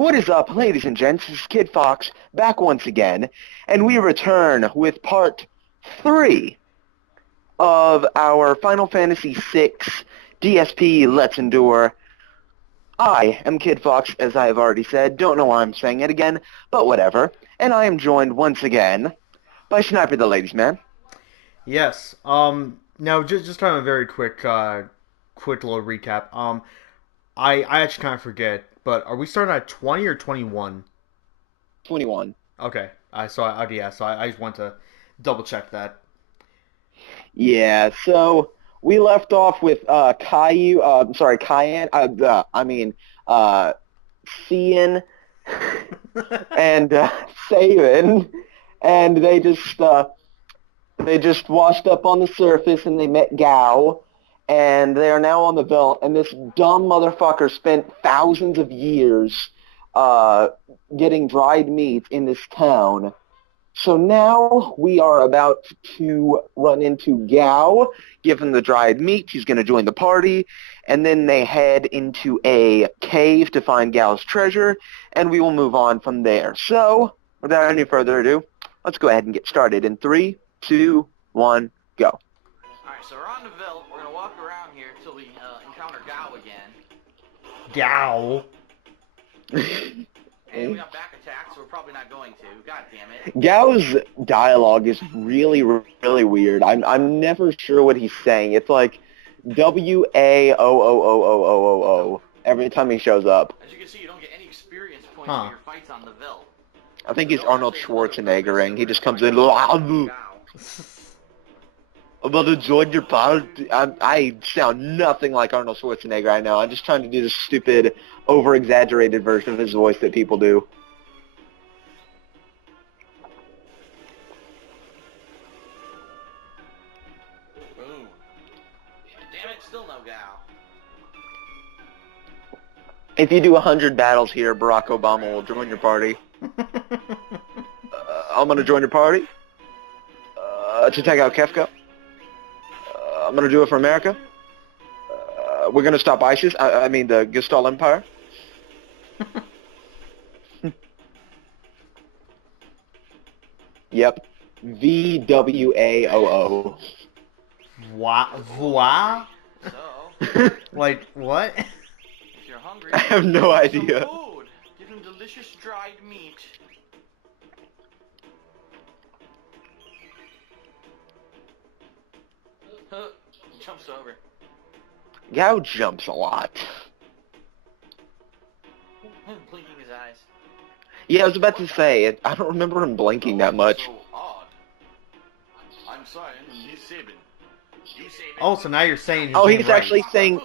What is up, ladies and gents? This is Kid Fox back once again, and we return with part 3 of our Final Fantasy VI DSP Let's Endure. I am Kid Fox, as I have already said. Don't know why I'm saying it again, but whatever. And I am joined once again by Sniper the Ladies Man. Yes. Now just kind of a very quick little recap. I actually kind of forget, but are we starting at 20 or 21? 21. Okay. So I just want to double check that. Yeah, so we left off with Caillou, sorry, Cayenne, uh, Cian and Saban, and they just washed up on the surface and they met Gao, and they are now on the Veldt. And this dumb motherfucker spent thousands of years uh, getting dried meat in this town. So now we are about to run into Gao, give him the dried meat. He's going to join the party, and then they head into a cave to find Gao's treasure, and we will move on from there. So, without any further ado, let's go ahead and get started in 3, 2, 1, go. Alright, so we're on the Veldt. We're gonna walk around here till we encounter Gao again. Gao. And we got back attacks, so we're probably not going to. God damn it. Gao's dialogue is really, really weird. I'm never sure what he's saying. It's like WAOOOOOOO every time he shows up. As you can see, you don't get any experience points for your fights on the Veldt. I think he's Arnold Schwarzeneggering. He just comes in. I'm about to join your party. I sound nothing like Arnold Schwarzenegger right now. I'm just trying to do this stupid, over-exaggerated version of his voice that people do. Boom. Damn it, still no Gao. If you do 100 battles here, Barack Obama will join your party. I'm going to join your party to take out Kefka. I'm going to do it for America. We're going to stop ISIS. I mean the Gestalt Empire. Yep. VWAOO. What? So, Like what? if you're hungry, I have no some idea. food. Give him delicious dried meat. Jumps over. Gao jumps a lot. Blinking his eyes. Yeah, I was about to say, I don't remember him blinking that much. So odd. I'm sorry, he's Sabin. You Sabin. Oh, so now you're saying his Oh, name he's right. actually saying,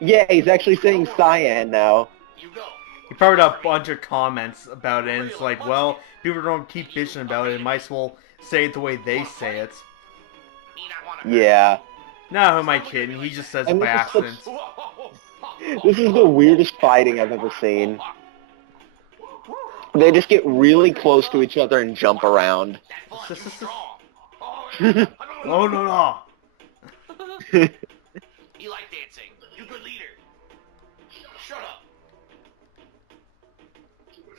yeah, he's actually saying Cyan now. You go. He probably got a bunch of comments about it, and it's like, well, people don't keep bitching about it, might as well say it the way they say it. Yeah. No, who am I kidding? He just says it And by this is such- accident. This is the weirdest fighting I've ever seen. They just get really close to each other and jump around. Oh, no. You like dancing. You good leader. Shut up.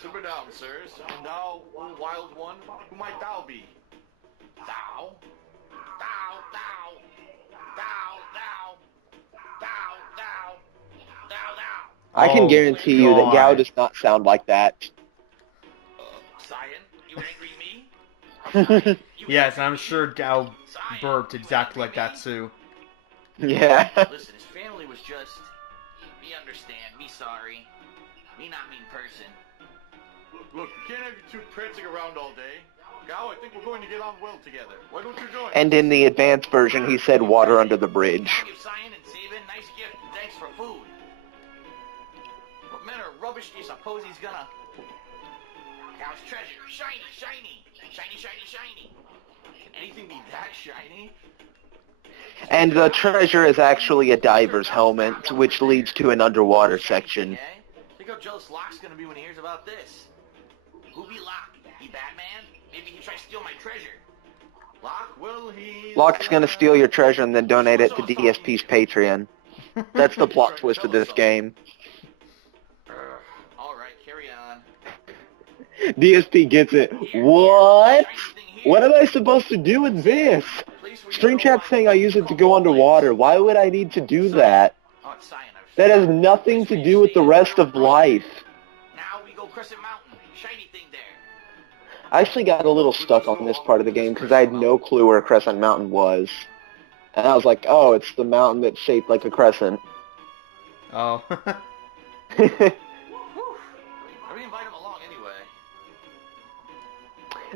Simmer down, sirs. And thou, O wild one, who might thou be? Thou? Thou, thou. Thou, thou. Thou, thou. Thou, thou. I can Oh, guarantee you that Gao God. does not sound like that. Cyan, you angry me? Yes, I'm sure Gao burped exactly like that too. Yeah. Listen, his family was just... Me understand, me sorry. Me not mean person. Look, we can't have you two prancing around all day. Gao, I think we're going to get on well together. Why don't you join? And in the advanced version, he said water under the bridge. I'll give Cyan and Sabin nice gift and thanks for food. What manner of rubbish do you suppose he's gonna... Gao's treasure. Shiny, shiny. Shiny, shiny, shiny. Can anything be that shiny? And the treasure is actually a diver's helmet, which leads to an underwater section. Eh? Think how jealous Locke's gonna be when he hears about this. Who be Locke? He Batman? Maybe he tries to steal my treasure. Locke? Well, he's... Locke's gonna steal your treasure and then donate it to DSP's Patreon. That's the plot twist of this game. Alright, carry carry on. DSP gets it. What? What am I supposed to do with this? String Trap's saying I use it to go underwater. Why would I need to do that? Oh, it's cyanide. That has nothing to do with the rest of life. Now we go Crescent Mountain. Shiny thing there. I actually got a little stuck on this part of the game because I had no clue where Crescent Mountain was. And I was like, oh, it's the mountain that's shaped like a crescent. Oh. Whew. We invite him along anyway.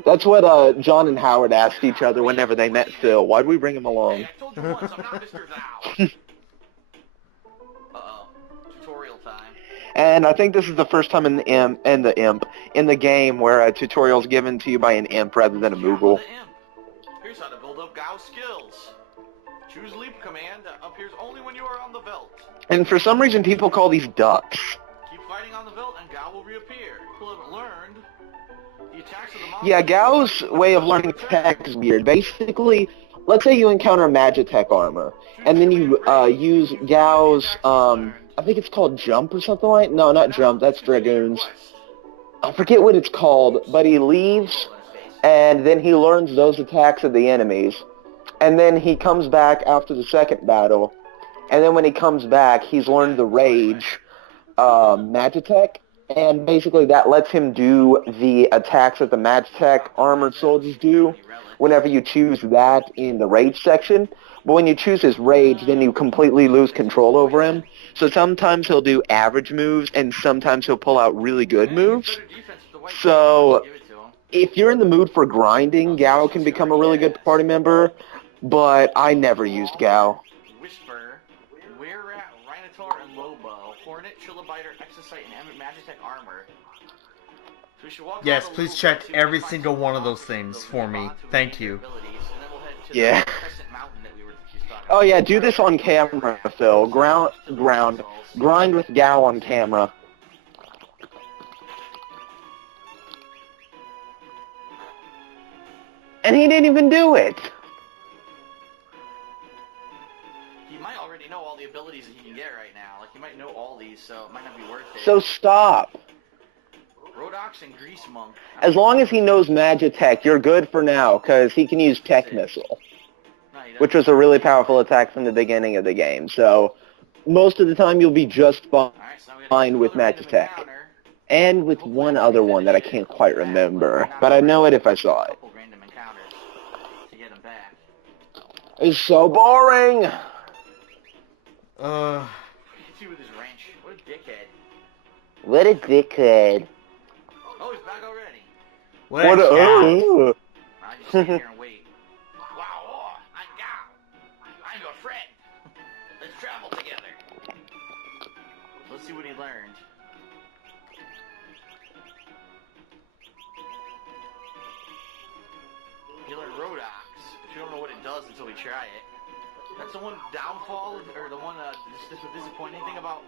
That's what John and Howard asked each other whenever they met Phil. Why'd we bring him along? Hey, I told you once, I'm not Mr. Thou. Uh-oh. Tutorial time. And I think this is the first time in the game where a tutorial is given to you by an imp rather than a Moogle. The imp. Here's how to build up Gao skills. Choose leap command appears only when you are on the veldt. And for some reason, people call these ducks. Keep fighting on the veldt and Gao will reappear. People haven't learned the attacks of the monster. Yeah, Gao's way of learning tech is weird. Basically, let's say you encounter Magitech armor, and then you use Gao's, I think it's called Jump or something like. No, not Jump. That's Dragoons. I forget what it's called, but he leaves, and then he learns those attacks of the enemies. And then he comes back after the second battle, and then when he comes back, he's learned the Rage Magitech, and basically that lets him do the attacks that the Magitech armored soldiers do whenever you choose that in the Rage section. But when you choose his Rage, then you completely lose control over him. So sometimes he'll do average moves, and sometimes he'll pull out really good moves. So if you're in the mood for grinding, Gao can become a really good party member. But I never used Gao. Whisper, Wererat, Rhinotaur, and Lobo, Hornet, Trilobiter, Exocyte, and Magitech armor. So we should walk Yes, around the please loop check and see if we every can find single some one of those monsters things that we for can me. bond to Thank with you. their abilities, and then we'll head to Yeah. the Crescent Mountain that we were just talking Oh about. yeah, do this on camera, Phil. Grind with Gao on camera. And he didn't even do it. He might already know all the abilities that he can get right now. Like, he might know all these, so it might not be worth it. So stop. Rodox and Grease Monk. As long as he knows Magitech, you're good for now, because he can use Tech Missile, No, he doesn't. which was a really powerful attack from the beginning of the game. So most of the time you'll be just Alright, so now we gotta fine do with another random Magitech. encounter. And with one other one that I can't quite remember, but I know it if I saw it. Couple random encounters to get him back. It's so boring! Hits you with his wrench. What a dickhead. What a dickhead. Oh, he's back already. What a cat. I'll just sit here and wait. Wow, oh, I'm Gao. I'm your friend. Let's travel together. Let's see what he learned. He learned Rodox, but you don't know what it does until we try it. That's the one downfall, or the one disappointing thing about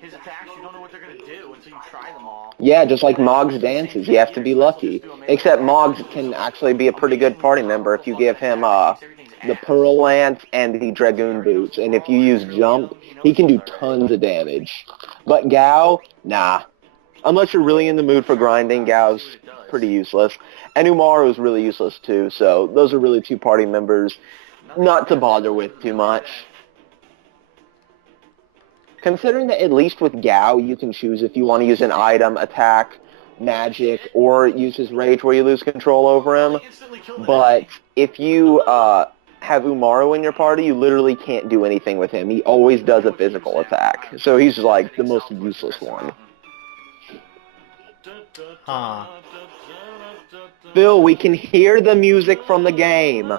his attacks. You don't know what they're going to do until you try them all. Yeah, just like Mog's dances, you have to be lucky. Except Mog's can actually be a pretty good party member if you give him the Pearl Lance and the Dragoon Boots. And if you use Jump, he can do tons of damage. But Gao, nah. Unless you're really in the mood for grinding, Gao's pretty useless. And Umaru is really useless too, so those are really two party members not to bother with too much. Considering that at least with Gao, you can choose if you want to use an item, attack, magic, or use his rage where you lose control over him. But if you have Umaru in your party, you literally can't do anything with him. He always does a physical attack. So he's like the most useless one. Huh. Phil, we can hear the music from the game.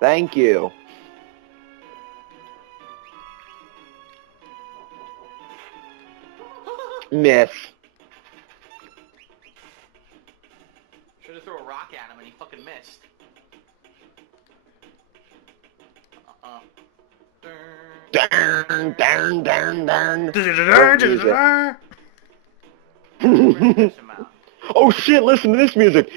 Thank you. Miss. Should have threw a rock at him and he fucking missed. Darn, darn, darn, darn. Oh shit, listen to this music.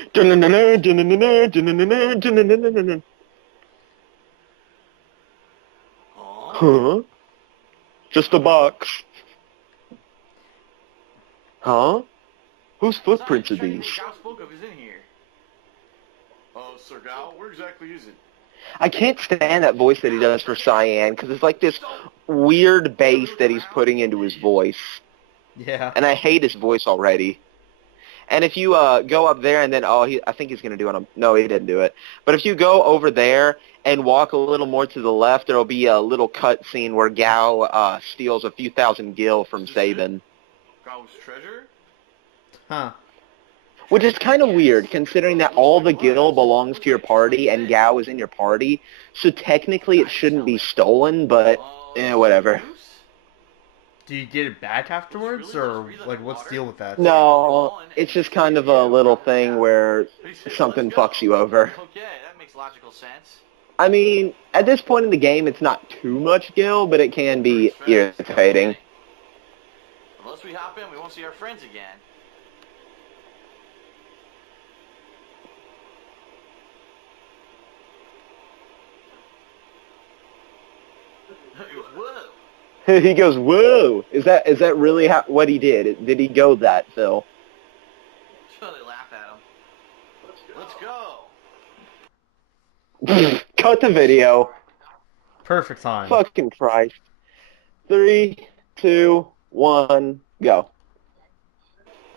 Huh? Just a box. Huh? Whose It's not footprints the are shiny these? thing Gao spoke of is in here. Oh, Sir Gao, where exactly is it? I can't stand that voice that he does for Cyan, because it's like this weird bass that he's putting into his voice. Yeah. And I hate his voice already. And if you go up there and then, I think he's going to do it. No, he didn't do it. But if you go over there and walk a little more to the left, there will be a little cut scene where Gao steals a few thousand gil from Sabin. Gao's treasure? Huh. Which is kind of weird, considering that all the gil belongs to your party and Gao is in your party. So technically it shouldn't be stolen, but whatever. Do you get it back afterwards, or like what's the deal with that? No, it's just kind of a little thing where something fucks you over. Okay, that makes logical sense. I mean, at this point in the game, it's not too much gil, but it can be irritating. Unless we hop in, we won't see our friends again. Whoa. He goes, "Whoa! Is that really what he did? Did he go that, Phil?" So they laugh at him. Let's go. Cut the video. Perfect time. Fucking Christ. 3, 2, 1, go.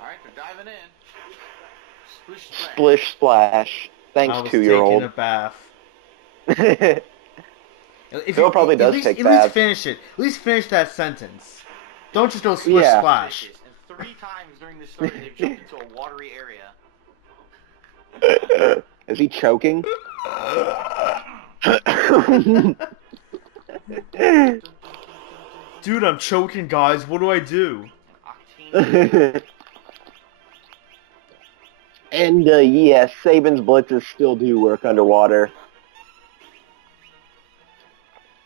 Alright, they're diving in. Splish splash. Splish splash. Thanks, I was 2-year-old. taking a bath. Phil probably does take At baths. least finish it. At least finish that sentence. Don't just go splish splash. And 3 times during this story, they've jumped into a watery area. Is he choking? Dude, I'm choking, guys. What do I do? And yes, Sabin's blitzes still do work underwater.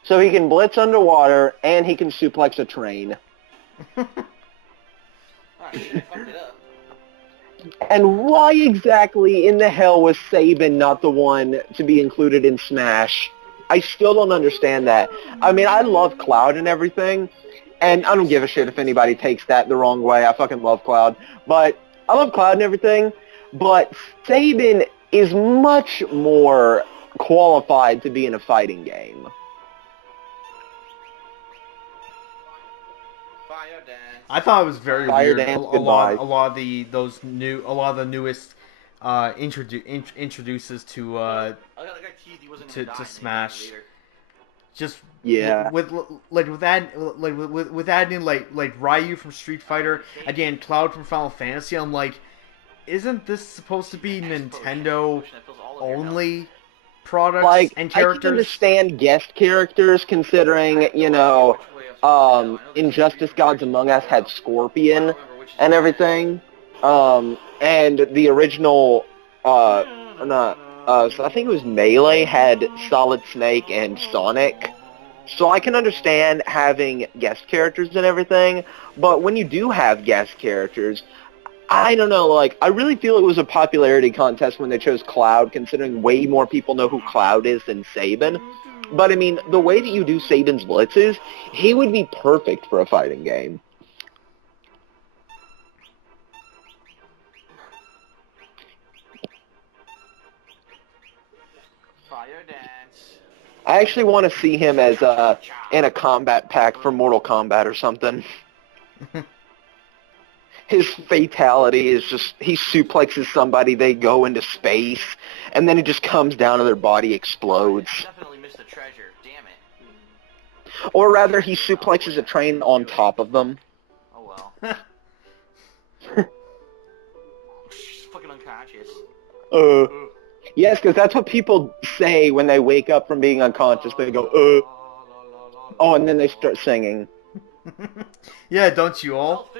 So he can blitz underwater, and he can suplex a train. Oh, shit, I fucked it up. And why exactly in the hell was Sabin not the one to be included in Smash? I still don't understand that. I mean, I love Cloud and everything, and I don't give a shit if anybody takes that the wrong way. I fucking love Cloud. But I love Cloud and everything, but Sabin is much more qualified to be in a fighting game. Fire dance. I thought it was very Fire weird. dance, A lot goodbye. of the newest introduces to Smash. Just Yeah. with adding like Ryu from Street Fighter, again Cloud from Final Fantasy. I'm like, isn't this supposed to be Nintendo only products Like, and I can characters? understand guest characters considering, Injustice Gods Among Us had Scorpion and everything. And the original, so I think it was Melee had Solid Snake and Sonic. So I can understand having guest characters and everything, but when you do have guest characters, I don't know, like, I really feel it was a popularity contest when they chose Cloud, considering way more people know who Cloud is than Sabin. But, I mean, the way that you do Sabin's blitzes, he would be perfect for a fighting game. Fire dance. I actually want to see him as in a combat pack for Mortal Kombat or something. His fatality is just, he suplexes somebody, they go into space, and then it just comes down and their body explodes. Definitely missed the treasure. Damn it. Or rather, he suplexes a train on top of them. Oh well. She's fucking unconscious. Yes, because that's what people say when they wake up from being unconscious. They go, oh, and then they start singing. Yeah, don't you all?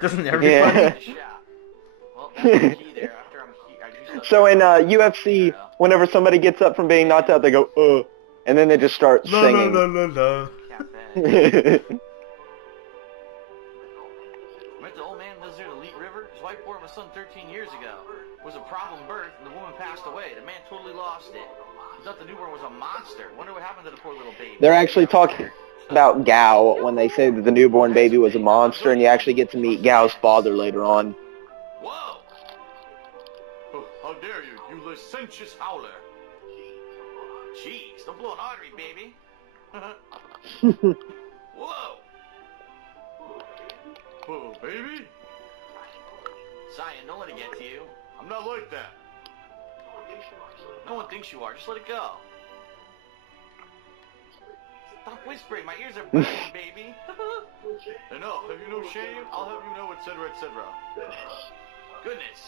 Doesn't everybody? So in UFC, whenever somebody gets up from being knocked out, they go, and then they just start singing. La, la, la, la. Met the old man lives near the Leet River. His wife bore him a son 13 years ago. It was a problem birth, and the woman passed away. The man totally lost it. He thought the newborn was a monster. Wonder what happened to the poor little baby. They're actually talking. about Gao when they say that the newborn baby was a monster, and you actually get to meet Gao's father later on. Whoa! Oh, how dare you, you licentious howler! Jeez, don't blow an artery, baby. Whoa! Oh, baby? Zion, don't let it get to you. I'm not like that. No one thinks you are. Just let it go. Stop whispering. My ears are burning, baby. Enough. Have you no shame? I'll have you know, etc., etc. Goodness.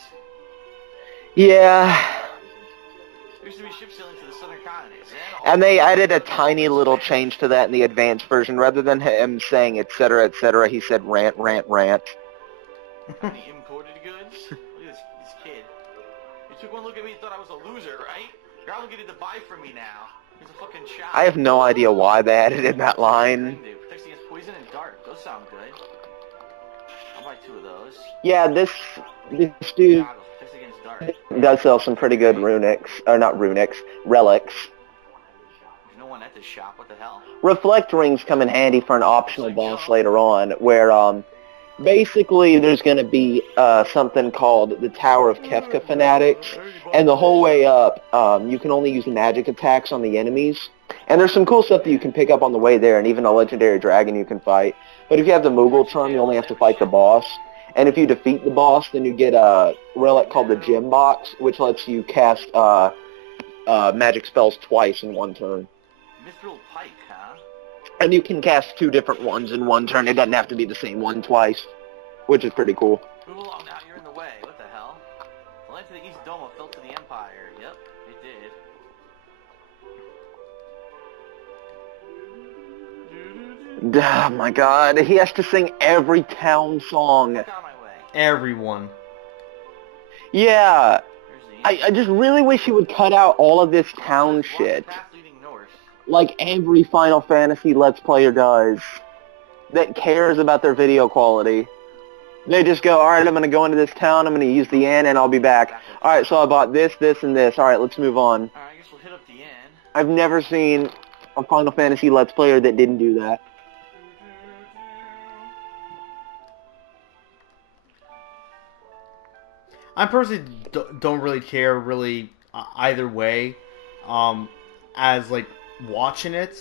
Yeah. There used to be ship sailing to the southern continents. And they added a tiny little change to that in the advanced version. Rather than him saying etc., etc., he said rant, rant, rant. Any imported goods? Look at this kid. You took one look at me and thought I was a loser, right? You're obligated to buy from me now. Here's a fucking shot. I have no idea why they added in that line. Protects against poison and dark. Those sound good. I'll buy 2 of those. Yeah, this dude Protects against dark. does sell some pretty good runics, or not runics, relics. There's no one at this shop. What the hell? Reflect rings come in handy for an optional boss later on, where basically there's going to be something called the Tower of Kefka Fanatics, and the whole way up you can only use magic attacks on the enemies. And there's some cool stuff that you can pick up on the way there, and even a legendary dragon you can fight. But if you have the Moogle charm, you only have to fight the boss. And if you defeat the boss, then you get a relic called the Gem Box, which lets you cast magic spells twice in one turn. Mithril Pike, huh? And you can cast 2 different ones in one turn. It doesn't have to be the same one twice, which is pretty cool. Move along now, you're in the way. What the hell? The land to the East Doma fell to the Empire. Yep, it did. Oh my god, he has to sing every town song. Get out of my way. Everyone. Yeah, Here's the I just really wish he would cut out all of this town shit. Path leading north. Like every Final Fantasy Let's Player does. That cares about their video quality. They just go, alright, I'm going to go into this town, I'm going to use the inn, and I'll be back. Alright, so I bought this, this, and this. Alright, let's move on. Alright, I guess we'll hit up the inn. I've never seen a Final Fantasy Let's Player that didn't do that. I personally don't really care really either way, as like watching it.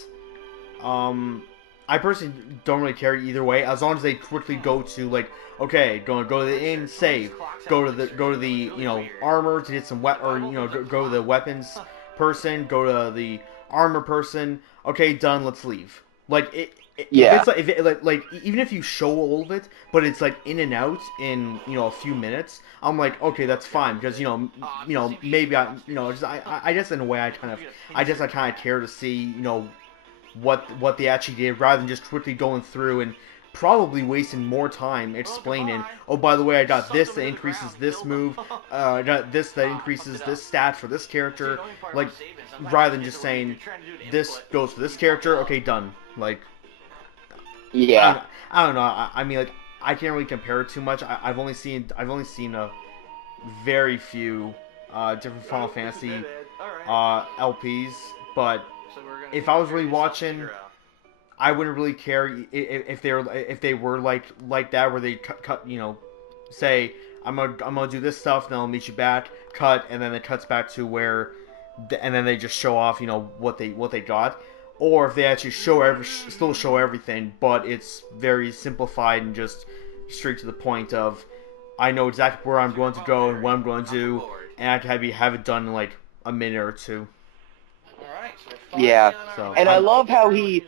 I personally don't really care either way as long as they quickly go to like, okay, go to the inn, save, go to the you know armor to get some or you know go to the weapons person, go to the armor person. Okay, done. Let's leave. Like Yeah. if it's like even if you show all of it, but it's like in and out in a few minutes, I'm like, okay, that's fine because maybe I guess in a way I kind of care to see what they actually did rather than just quickly going through and probably wasting more time explaining, oh, by the way, I got this that increases this move, I got this that increases this stat for this character, like, rather than just saying, this goes for this character, okay, done. Like, Yeah. I don't know, I mean, like, I can't really compare it too much. I've only seen a very few different Final Fantasy LPs, but if I was really watching, I wouldn't really care if they were like that, where they cut say I'm gonna do this stuff, then I'll meet you back, cut, and then it cuts back to where, and then they just show off what they got, or if they actually still show everything, but it's very simplified and just straight to the point of, I know exactly where I'm going to go and what I'm going to do, and I can have it done in like a minute or two. Yeah. So, And I love how he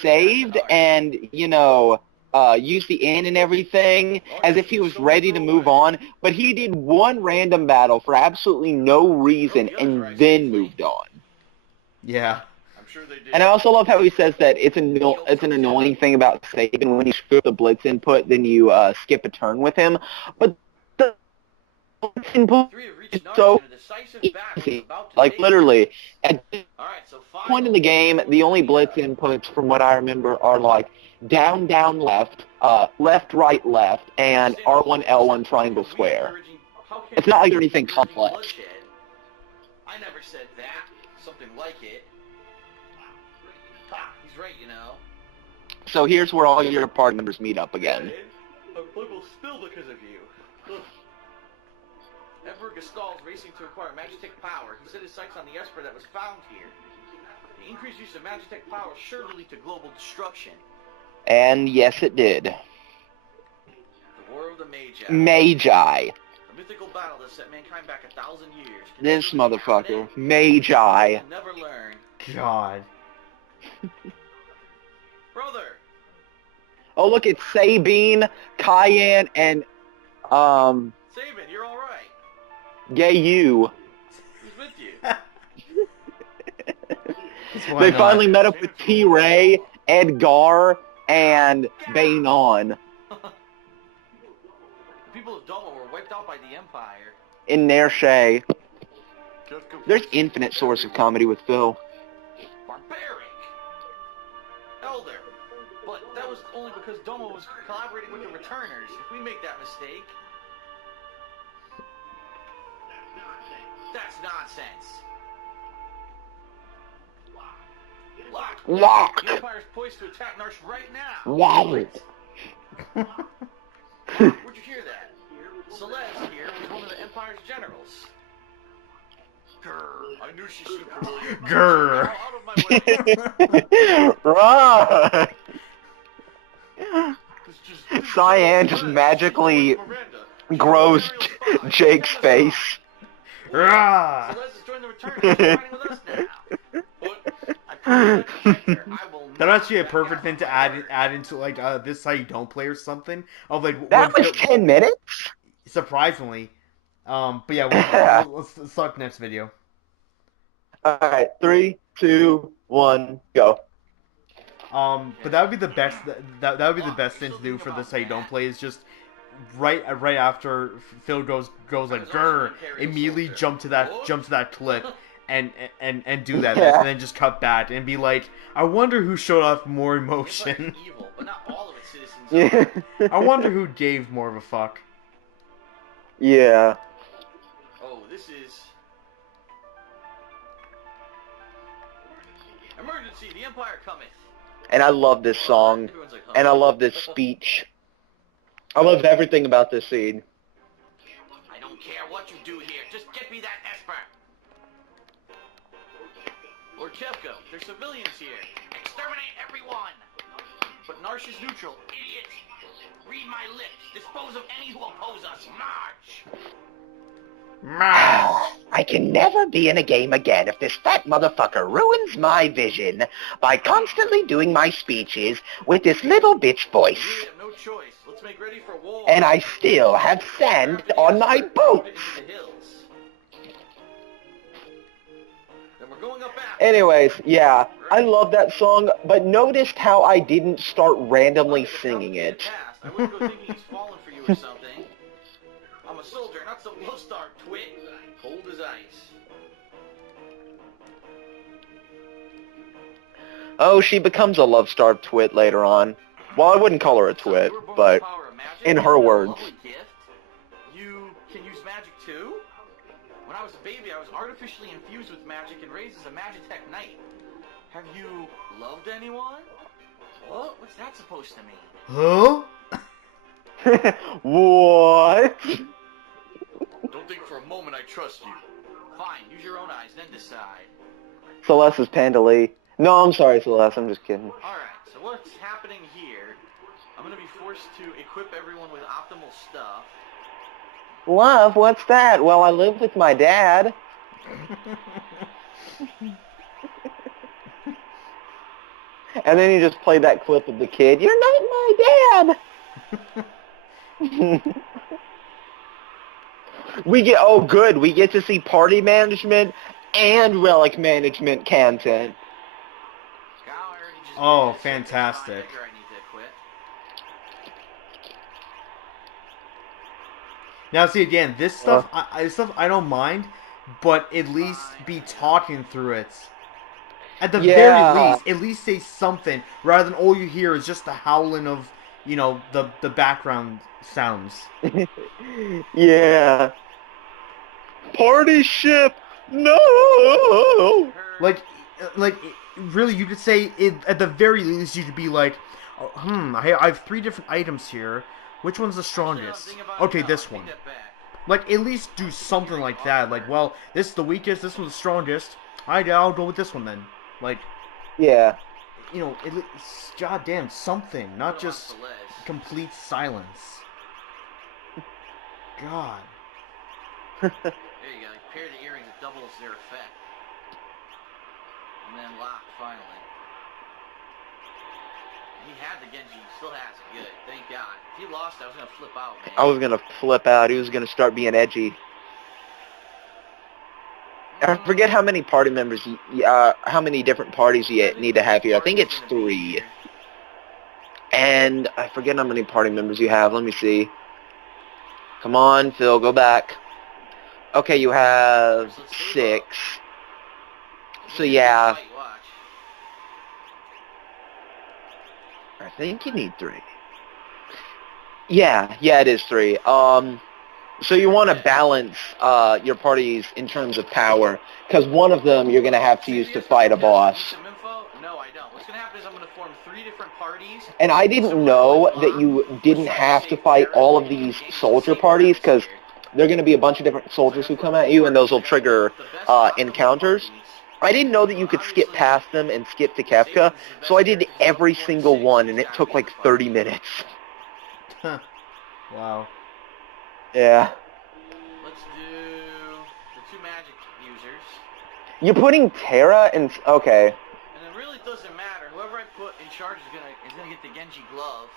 saved and used the inn and everything as if he was ready to move on, but he did one random battle for absolutely no reason and then moved on. Yeah. And I also love how he says that it's an annoying thing about saving when you screw up the blitz input, then you skip a turn with him, but the blitz input is so easy. Like literally, at this point in the game, the only blitz inputs, from what I remember, are like down, down, left, left, right, left, and R1, L1, triangle, square. It's not like anything complex. I never said that. Something like it. He's right, So here's where all your party members meet up again. Our blood will spill because of you. Ugh. Emperor Gestal is racing to acquire Magitech power. He set his sights on the Esper that was found here. The increased use of Magitech power surely lead to global destruction. And yes, it did. The War of the Magi. Magi. A mythical battle that set mankind back 1,000 years. This motherfucker. Magi. Never learn. God. Brother! Oh, look, it's Sabine, Cayenne, and, Sabin, you're alright. Gay you. Who's with you? They finally met up with T-Ray, Edgar, and Bainon. The people of Doma were wiped out by the Empire. In Nershay. There's infinite source of comedy with Phil. Barbaric! Elder. But that was only because Doma was collaborating with the Returners. If we make that mistake... That's nonsense. Lock! The Empire's poised to attack Narsh right now. Wow. Where'd you hear that? Celeste here was one of the Empire's generals. Grr. I knew she seemed familiar. Grr. Out of my way. Right. Cyan just magically grows Jake's face. Rah! Celeste has joined the Returners. She's fighting with us now. But I promise to protect her. I will That'd not actually be a back perfect down thing to add into like this is how you don't play or something. Of like That was 10 minutes? surprisingly. But yeah, let's start the next video. Alright, 3, 2, 1, go. But that would be the best. That would be the best thing to do for this. How you don't play is just right after Phil goes like grr, immediately jump to that clip and do that, Yeah. and then just cut back and be like, I wonder who showed off more emotion. evil, but not all of its citizens. Yeah. I wonder who gave more of a fuck. Yeah. Oh, this is... Emergency, the Empire cometh. And I love this song. Everyone's like, huh? And I love this speech. I love everything about this scene. I don't care what you do here. Just get me that Esper. Lord Chefko, there's civilians here. Exterminate everyone. But Narsh is neutral. Idiot. Read my lips. Dispose of any who oppose us. March. I can never be in a game again if this fat motherfucker ruins my vision by constantly doing my speeches with this little bitch voice. We have no choice. Let's make ready for war. And I still have sand on my boots. Into the hills. Then we're going up after. Anyways, yeah, I love that song, but noticed how I didn't start randomly singing it. I wouldn't go thinking he's fallen for you or something. I'm a soldier, not some love star twit. Cold as ice. Oh, she becomes a love-starved twit later on. Well, I wouldn't call her a twit, So you were born with but the power of magic? in her What a words. lovely gift. You can use magic too? When I was a baby, I was artificially infused with magic and raised as a Magitech Knight. Have you loved anyone? What? What's that supposed to mean? Huh? What? Don't think for a moment I trust you. Fine, use your own eyes, then decide. Celeste's Pandali. No, I'm sorry, Celeste. I'm just kidding. Alright, so what's happening here? I'm gonna be forced to equip everyone with optimal stuff. Love, what's that? Well, I live with my dad. And then you just play that clip of the kid. You're not my dad. We get to see party management and relic management content. Oh, fantastic. Now, see, again, this stuff I don't mind, but at least be talking through it. At the Yeah. very least, at least say something, rather than all you hear is just the howling of, you know, the background sounds. Yeah. Party ship, no. Like, really, you could say, at the very least, you could be like, I have 3 different items here. Which one's the strongest? Okay, this one. Like, at least do something like that. Like, well, this is the weakest, this one's the strongest. I'll go with this one then. Like, Yeah. you know, it's goddamn something, not just complete silence. God. There you go. Pair the earrings, it doubles their effect. And then lock, finally. He had the Genji, he still has it. Good. Thank God. If he lost, I was going to flip out, man. I was gonna flip out. He was gonna start being edgy. I forget how many party members, how many different parties you need to have here. I think it's 3. And I forget how many party members you have. Let me see. Come on, Phil, go back. Okay, you have 6. So yeah. I think you need 3. Yeah, it is 3. So you want to balance your parties in terms of power, because one of them you're going to have to use to fight a boss. No, I don't. What's going to happen is I'm going to form 3 different parties. And I didn't know that you didn't have to fight all of these soldier parties, because there are going to be a bunch of different soldiers who come at you, and those will trigger encounters. I didn't know that you could skip past them and skip to Kefka, so I did every single one, and it took like 30 minutes. Wow. Yeah. Let's do the 2 magic users. You're putting Terra in... Okay. And it really doesn't matter. Whoever I put in charge is gonna get the Genji glove.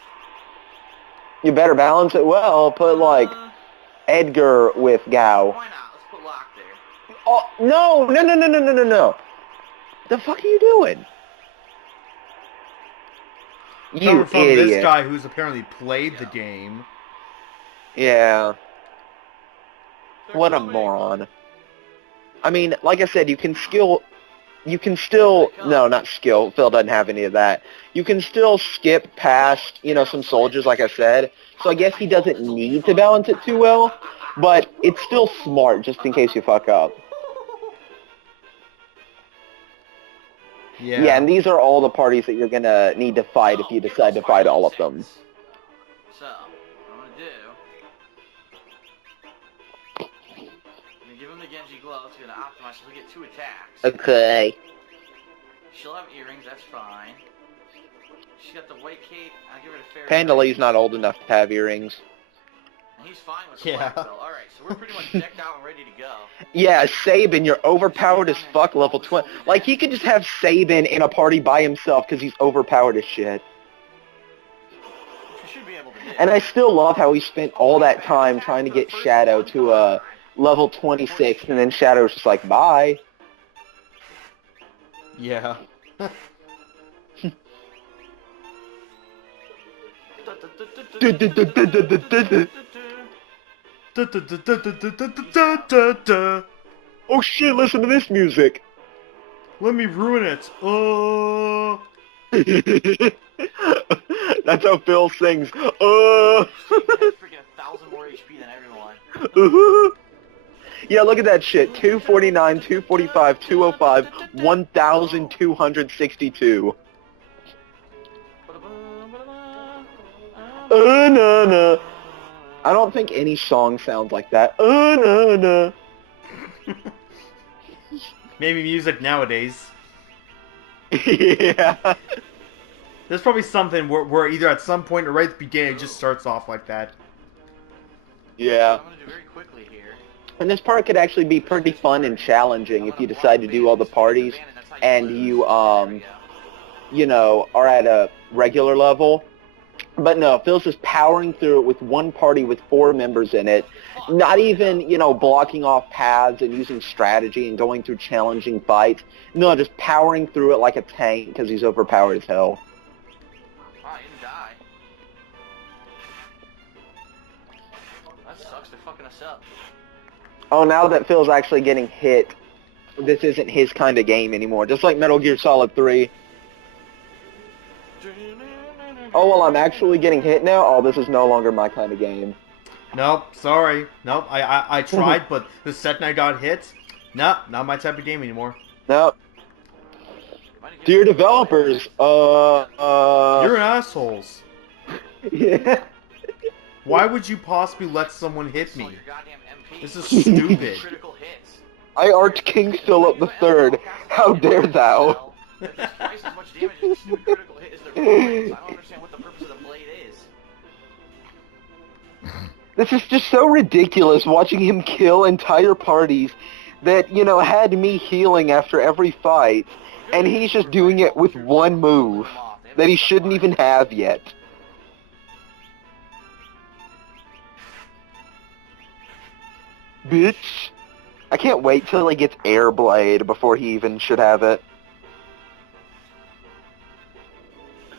You better balance it well. Put, like, Edgar with Gao. Why not? Let's put Locke there. Oh, no. The fuck are you doing? Coming from idiot. this guy who's apparently played the game. Yeah. What a moron. I mean, like I said, you can still, no, not skill, Phil doesn't have any of that. You can still skip past, some soldiers, like I said, so I guess he doesn't need to balance it too well, but it's still smart, just in case you fuck up. Yeah, and these are all the parties that you're gonna need to fight if you decide to fight all of them. So, what I'm gonna do, I'm gonna give him the Genji glove, it's gonna optimize, so he'll get 2 attacks. Okay. She'll have earrings, that's fine. She's got the white cape, I'll give her the fair. Pandalee's not old enough to have earrings. And he's fine with the black belt. Alright, so we're pretty much decked out and ready to go. Yeah, Sabin, you're overpowered as fuck, level 20. Like, he could just have Sabin in a party by himself because he's overpowered as shit. You should be able to do. And I still love how he spent all that time trying to get Shadow to a level 26, and then Shadow's just like, bye. Yeah. Oh shit, listen to this music. Let me ruin it. That's how Phil sings. He has freaking 1,000 more HP than everyone. Yeah, look at that shit. 249, 245, 205, 1,262. Na. I don't think any song sounds like that. Na. Maybe music nowadays. Yeah. There's probably something where either at some point or right at the beginning it just starts off like that. Yeah. I'm gonna do very quickly here. And this part could actually be pretty fun and challenging if you decide to do all the parties and you, are at a regular level. But no, Phil's just powering through it with one party with 4 members in it. Not even, blocking off paths and using strategy and going through challenging fights. No, just powering through it like a tank because he's overpowered as hell. Wow, he didn't die. That sucks, they're fucking us up. Oh, now that Phil's actually getting hit, this isn't his kind of game anymore. Just like Metal Gear Solid 3. Oh, well, I'm actually getting hit now? Oh, this is no longer my kind of game. Nope, sorry. Nope, I tried, but the second I got hit, nope, not my type of game anymore. Nope. Might have Dear developers, You're assholes. yeah. Why would you possibly let someone hit me? This is Stupid. stupid. Critical hits. I art King Philip III. How dare thou? That does twice as much damage as a stupid critical hit as their weapons. I don't understand what the purpose of the blade is. This is just so ridiculous watching him kill entire parties that, you know, had me healing after every fight, and he's just doing it with one move that he shouldn't even have yet. Bitch. I can't wait till he gets Airblade before he even should have it.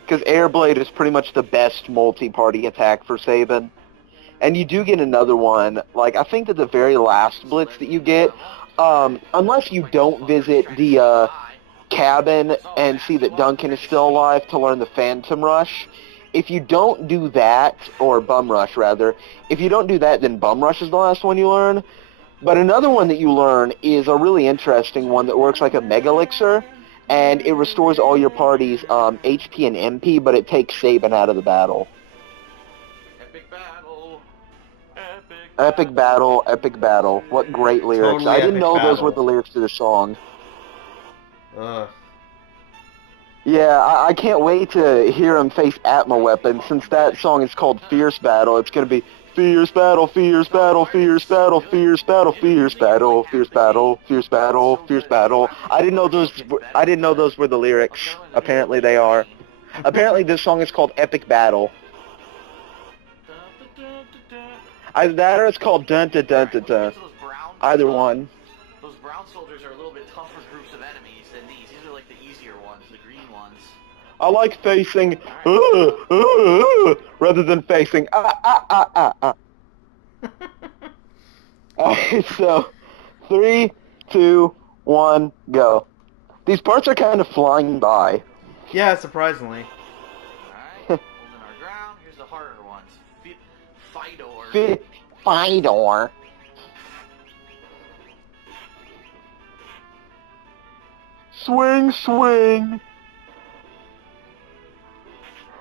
Because Airblade is pretty much the best multi-party attack for Saban. And you do get another one. Like, I think that the very last Blitz that you get, unless you don't visit the cabin and see that Duncan is still alive to learn the Phantom Rush, if you don't do that, or Bum Rush rather, if you don't do that, then Bum Rush is the last one you learn. But another one that you learn is a really interesting one that works like a Mega Elixir, and it restores all your party's HP and MP, but it takes Saban out of the battle. Epic battle. Epic battle, epic battle. What great lyrics. Totally I didn't epic know those were battle. the lyrics to the song. Ugh. Yeah, I can't wait to hear him face Atma Weapon. Since that song is called Fierce Battle, it's going to be Fierce Battle, Fierce Battle, Fierce Battle, Fierce Battle, Fierce Battle, Fierce Battle, Fierce Battle, Fierce Battle. I didn't know those were the lyrics. Apparently they are. Apparently this song is called Epic Battle. Either that or it's called Dun Dun Dun Dun Dun. Either one. Those brown soldiers are a little bit tougher groups of enemies than these. These are like the easier ones, the green ones. I like facing rather than facing Alright, so 3, 2, 1, go. These parts are kind of flying by. Yeah, surprisingly. Alright, holding our ground. Here's the harder ones. Fidor. Fidor. Swing, swing.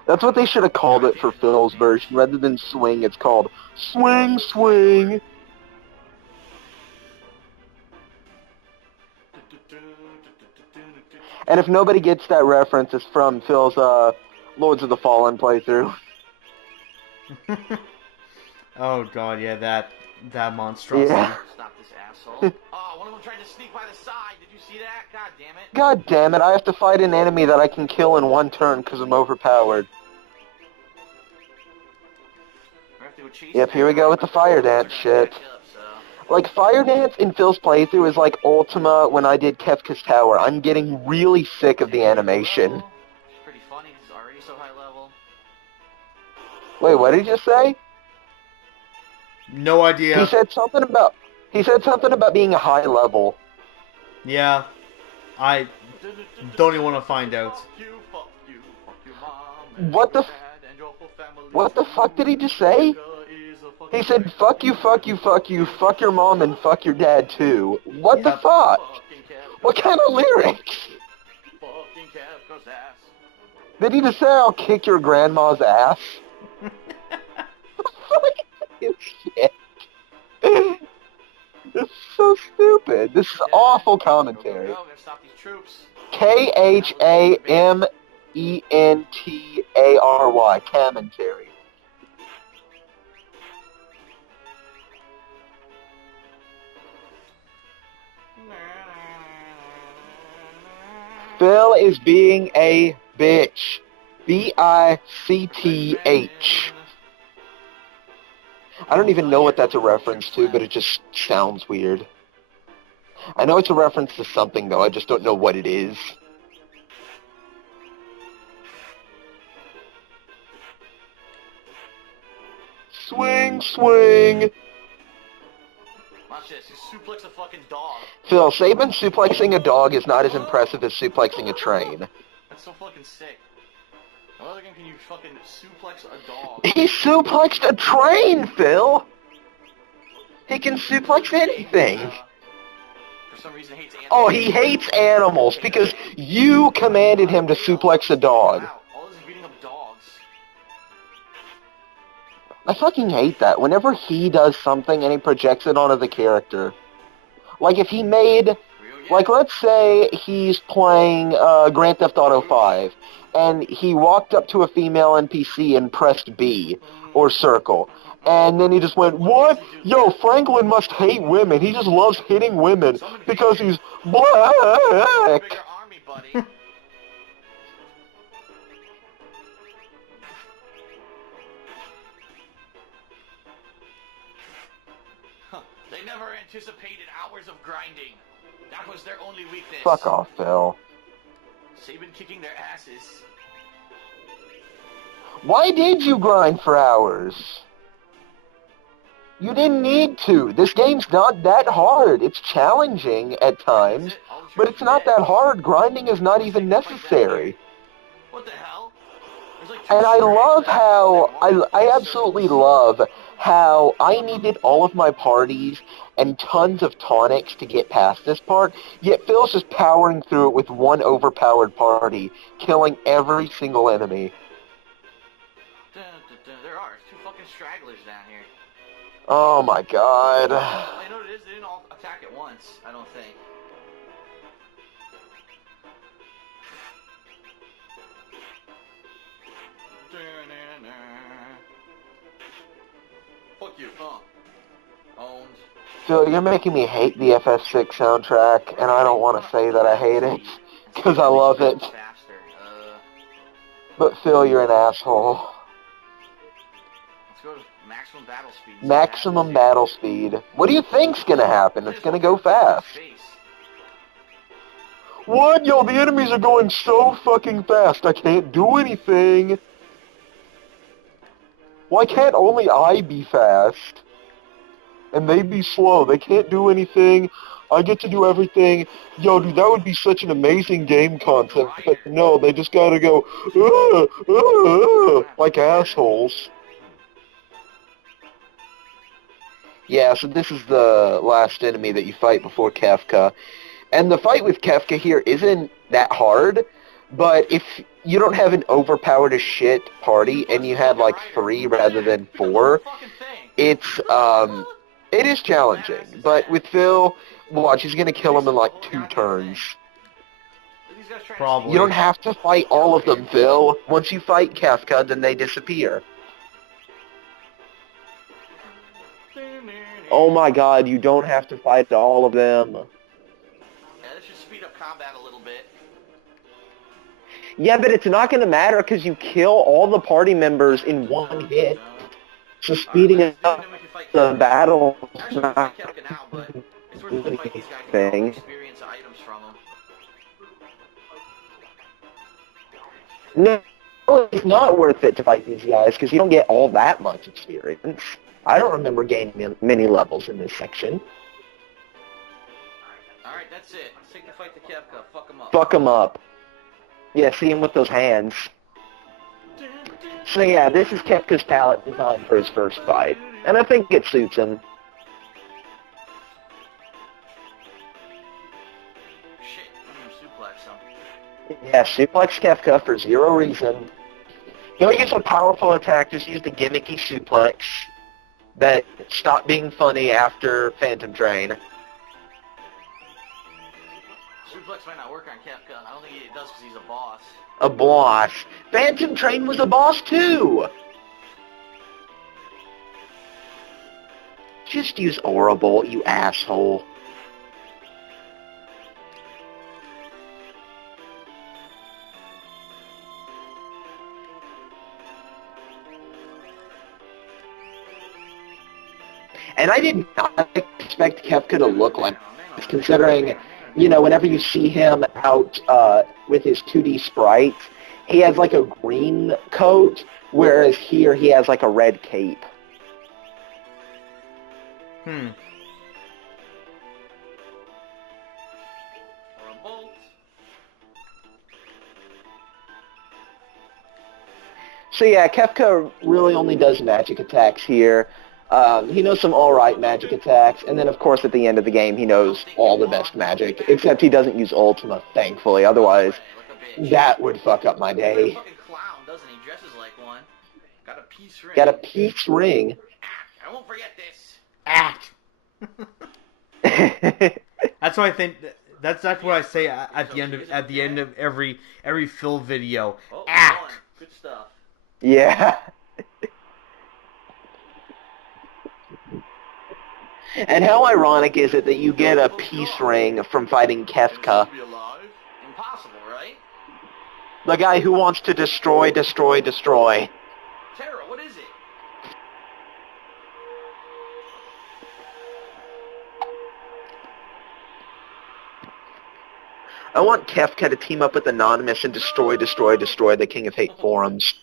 That's what they should have called it for Phil's version. Rather than swing, it's called swing, swing. And if nobody gets that reference, it's from Phil's Lords of the Fallen playthrough. Oh god, yeah, that monstrosity. Yeah. Stop this asshole. Oh, one of them tried to sneak by the side. Did you see that? God damn it. God damn it, I have to fight an enemy that I can kill in one turn because I'm overpowered. Yep, here we go with the fire dance shit. Like, fire dance in Phil's playthrough is like Ultima when I did Kefka's Tower. I'm getting really sick of the animation. Pretty funny, it's already so high level. Wait, what did you say? No idea. He said something about being a high level. Yeah. I don't even want to find out. What the fuck did he just say? He said, fuck you, fuck you, fuck you, fuck your mom and fuck your dad too. What the fuck? What kind of lyrics? Did he just say, I'll kick your grandma's ass? Fucking shit. This is so stupid. This is awful commentary. K-H-A-M-E-N-T-A-R-Y. Commentary. Phil is being a bitch. B-I-C-T-H. I don't even know what that's a reference to, but it just sounds weird. I know it's a reference to something, though. I just don't know what it is. Swing, swing. Watch this. You suplex a fucking dog. Phil, Saban suplexing a dog is not as impressive as suplexing a train. That's so fucking sick. What other game can you fucking suplex a dog? He suplexed a train, Phil! He can suplex anything. for some reason hates animals. Oh, he hates animals because you commanded him to suplex a dog. All this is beating up dogs. I fucking hate that. Whenever he does something and he projects it onto the character. Like if he made, like let's say he's playing Grand Theft Auto 5, and he walked up to a female NPC and pressed B, or circle, and then he just went, what? Yo, Franklin must hate women. He just loves hitting women because he's black. Bigger army, buddy. They never anticipated hours of grinding. That was their only weakness. Fuck off, Phil. Sabin kicking their asses. Why did you grind for hours? You didn't need to. This game's not that hard. It's challenging at times, but it's not that hard. Grinding is not even necessary. What the hell? And I love how, I absolutely love how I needed all of my parties and tons of tonics to get past this part, yet Phil's just powering through it with one overpowered party, killing every single enemy. There are two fucking stragglers down here. Oh my god. I know what it is, they didn't all attack at once, I don't think. Fuck you, huh? Owned. Phil, you're making me hate the FF6 soundtrack, and I don't want to say that I hate it, because I love it. But Phil, you're an asshole. Let's go to maximum battle speed. Maximum battle speed. What do you think's gonna happen? It's gonna go fast. What? Yo, the enemies are going so fucking fast, I can't do anything. Why can't only I be fast? And they be slow. They can't do anything. I get to do everything. Yo, dude, that would be such an amazing game concept. But no, they just gotta go, like assholes. Yeah, so this is the last enemy that you fight before Kefka. And the fight with Kefka here isn't that hard, but if you don't have an overpowered as shit party and you had like 3 rather than 4, it is challenging. But with Phil, watch, he's gonna kill him in like 2 turns. Probably. You don't have to fight all of them, Phil. Once you fight Kefka, then they disappear. Oh my god, you don't have to fight all of them. Yeah, this should speed up combat a little bit. Yeah, but it's not going to matter because you kill all the party members in one hit. So speeding up the battle is not thing. Experience items from them. No, it's not worth it to fight these guys because you don't get all that much experience. I don't remember gaining many levels in this section. Alright, that's it. Let's take the fight to Kefka. Fuck him up. Fuck him up. Yeah, see him with those hands. So yeah, this is Kefka's palette design for his first fight. And I think it suits him. Shit, I'm gonna suplex him. Yeah, suplex Kefka for 0 reason. You want to use a powerful attack, just use the gimmicky suplex that stopped being funny after Phantom Train. Suplex might not work on Kefka. I don't think it does because he's a boss. A boss. Phantom Train was a boss too! Just use Orable, you asshole. And I did not expect Kefka to look like this, considering, you know, whenever you see him out with his 2D sprites, he has like a green coat, whereas here he has like a red cape. Or a bolt. So yeah, Kefka really only does magic attacks here. He knows some alright magic attacks, and then of course at the end of the game he knows all the best magic, except he doesn't use Ultima, thankfully, otherwise that would fuck up my day. Fucking clown, doesn't he? Dresses like one. Got a peace ring. Got a peace ring. I won't forget this. Act. That's what I think. That's what I say at the end of every Phil video. Act. Good stuff. Yeah. And how ironic is it that you get a peace ring from fighting Kefka? Impossible, right? The guy who wants to destroy. Tara, what is it? I want Kefka to team up with Anonymous and destroy the King of Hate forums.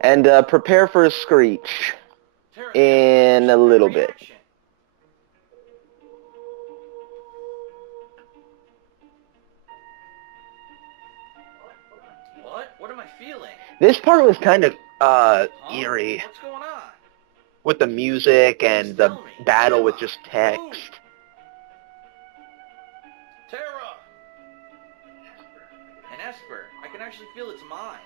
And prepare for a screech in a little bit. What am I feeling? This part was kind of eerie. What's going on? With the music and the battle with just text. Tara! An Esper. I can actually feel its mind.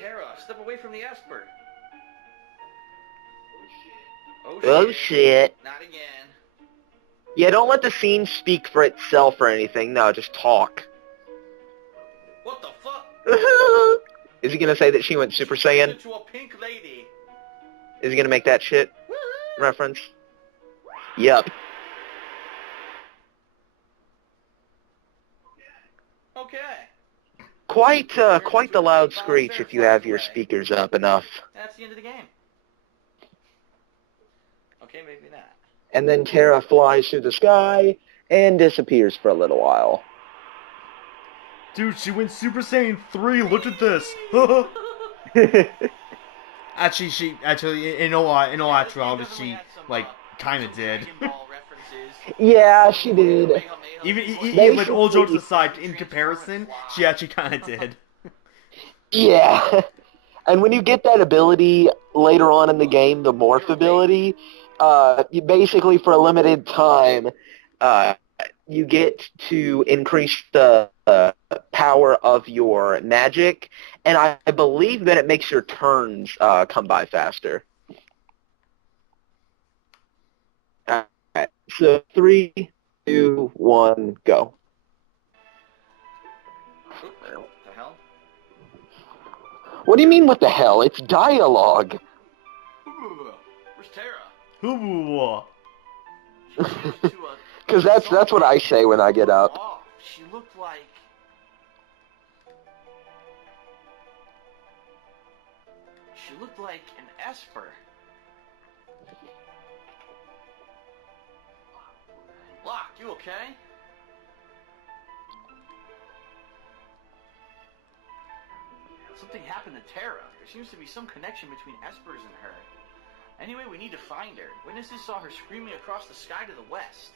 Tara, step away from the Esper. Oh shit. Not again. Yeah, don't let the scene speak for itself or anything. No, just talk. What the fuck? Is he gonna say that she went Super Saiyan? Into a pink lady. Is he gonna make that shit reference? Yup. Okay. Quite the loud screech if you have your speakers up enough. That's the end of the game. Okay, maybe not. And then Tara flies through the sky and disappears for a little while. Dude, she went Super Saiyan 3. Look at this. Actually, in all actuality, she like kind of did. Yeah, she did. Even like all jokes aside, in comparison, she actually kind of did. Yeah. And when you get that ability later on in the game, the morph ability, you basically for a limited time, you get to increase the power of your magic, and I believe that it makes your turns come by faster. Alright, so 3, 2, 1, go. What the hell? What do you mean, what the hell? It's dialogue. Where's Tara? Because that's what I say when I get up. Oh, she looked like... She looked like an Esper. Locke, you okay? Something happened to Tara. There seems to be some connection between Espers and her. Anyway, we need to find her. Witnesses saw her screaming across the sky to the west.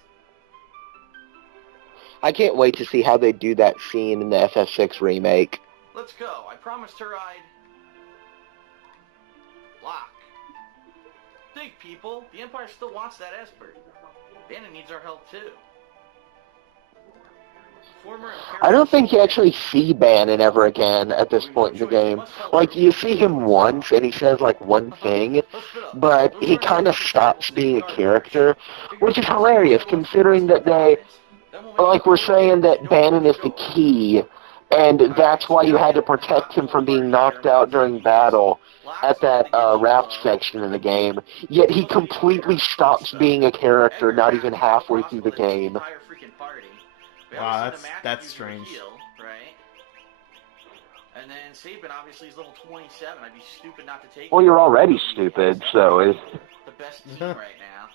I can't wait to see how they do that scene in the FF6 remake. Let's go. I promised her I'd... Locke. Think, people. The Empire still wants that Esper. Bannon needs our help, too. I don't think you actually see Bannon ever again at this point in the game. Like, you see him once, and he says, like, one thing, but he kind of stops being a character, which is hilarious, considering that they, like, we're saying that Bannon is the key, and that's why you had to protect him from being knocked out during battle at that raft section in the game, yet he completely stops being a character not even halfway through the game. Wow, that's strange. Right? And then Sabin obviously is level 27. I'd be stupid not to take. Well, you're already stupid, so it's the best team right now.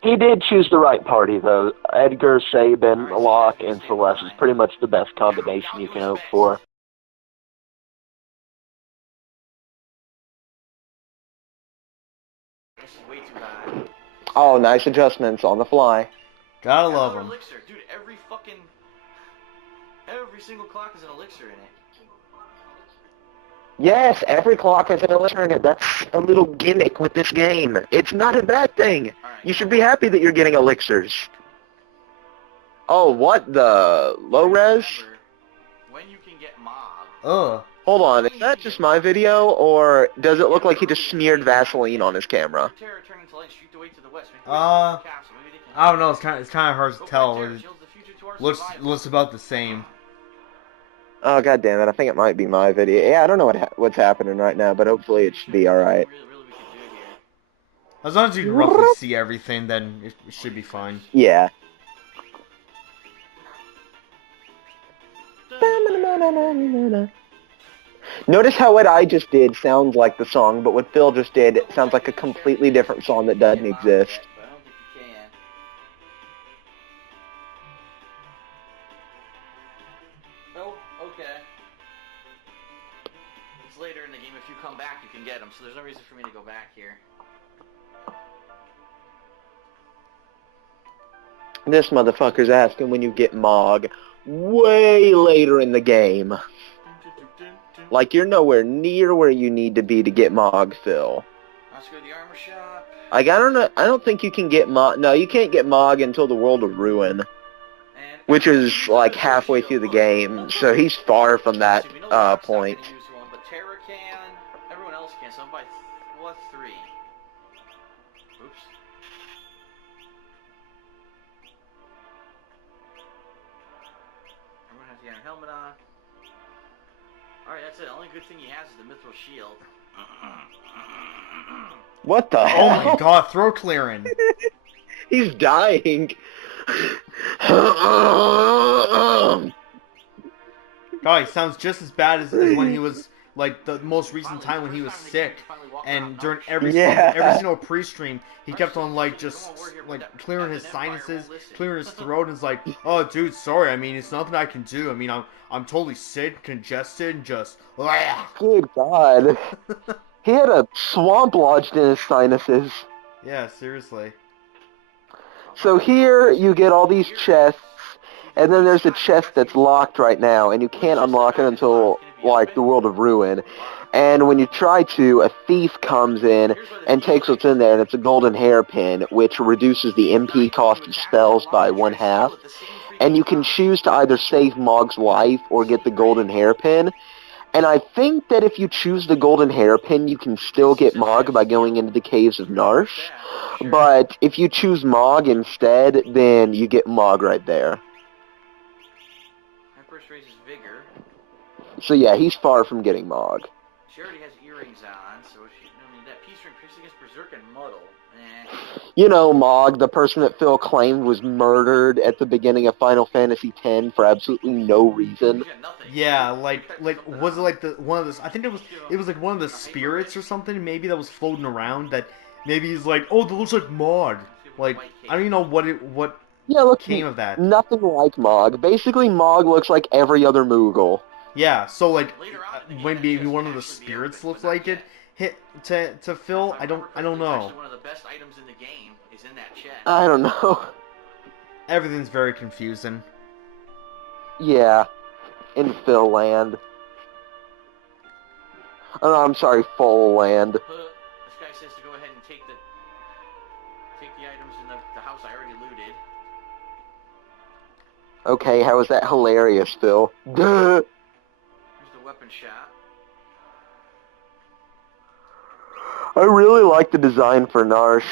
He did choose the right party, though. Edgar, Sabin, Locke, and Celeste is pretty much the best combination you can hope for. This is way too high. Oh, nice adjustments on the fly. Gotta love them. Dude, every every single clock has an elixir in it. Yes, every clock has an elixir in it. That's a little gimmick with this game. It's not a bad thing. You should be happy that you're getting elixirs. Oh, what the low res? When you can get Mog. Ugh. Hold on, is that just my video, or does it look like he just smeared Vaseline on his camera? I don't know. It's kind of hard to tell. It looks about the same. Oh, god damn it, I think it might be my video. Yeah, I don't know what's happening right now, but hopefully it should be alright. As long as you can roughly see everything, then it should be fine. Yeah. Notice how what I just did sounds like the song, but what Phil just did sounds like a completely different song that doesn't exist. Oh, okay. It's later in the game. If you come back, you can get them, so there's no reason for me to go back here. This motherfucker's asking when you get Mog way later in the game. Like, you're nowhere near where you need to be to get Mog, Phil. Let's go to the armor shop. Like, I don't know, I don't think you can get Mog, no, you can't get Mog until the World of Ruin, which is, like, halfway through the game, so he's far from that, point. But Terra can, everyone else can, so I'm by, well, that's 3. Oops. Everyone has to get a helmet on. Alright, that's it. The only good thing he has is the mithril shield. What the Oh hell? my god, throat clearing. He's dying. God, he sounds just as bad as when he was, like, the most recent time when he was sick. And during every single pre-stream, he kept on, like, just, like, clearing his sinuses, clearing his throat, and it's like, oh, dude, sorry, I mean, it's nothing I can do. I mean, I'm totally sick, congested, and just, Good God. He had a swamp lodged in his sinuses. Yeah, seriously. So here you get all these chests, and then there's a chest that's locked right now, and you can't unlock it until, like, the World of Ruin. And when you try to, a thief comes in and takes what's in there, and it's a golden hairpin, which reduces the MP cost of spells by 1/2. And you can choose to either save Mog's life or get the golden hairpin. And I think that if you choose the golden hairpin, you can still get Mog by going into the caves of Narsh. But if you choose Mog instead, then you get Mog right there. Empress raises vigor. So yeah, he's far from getting Mog. She already has earrings on, so she don't need that. Peace ring piercing against berserk and muddle. You know, Mog, the person that Phil claimed was murdered at the beginning of Final Fantasy X for absolutely no reason. Yeah, like was it like one of the? I think it was like one of the spirits or something maybe that was floating around that maybe he's like, oh, that looks like Mog. Like I don't even know what came of that. Nothing like Mog. Basically, Mog looks like every other Moogle. Yeah, so like maybe one of the spirits looks like it. Hit to Phil, I don't know. One of the best items in the game is in that chest. I don't know. Everything's very confusing. Yeah, in Phil land. Oh, no, I'm sorry, Full land. This guy says to go ahead and take the items in the house I already looted. Okay, how is that hilarious, Phil? Duh. Here's the weapon shop. I really like the design for Narsh.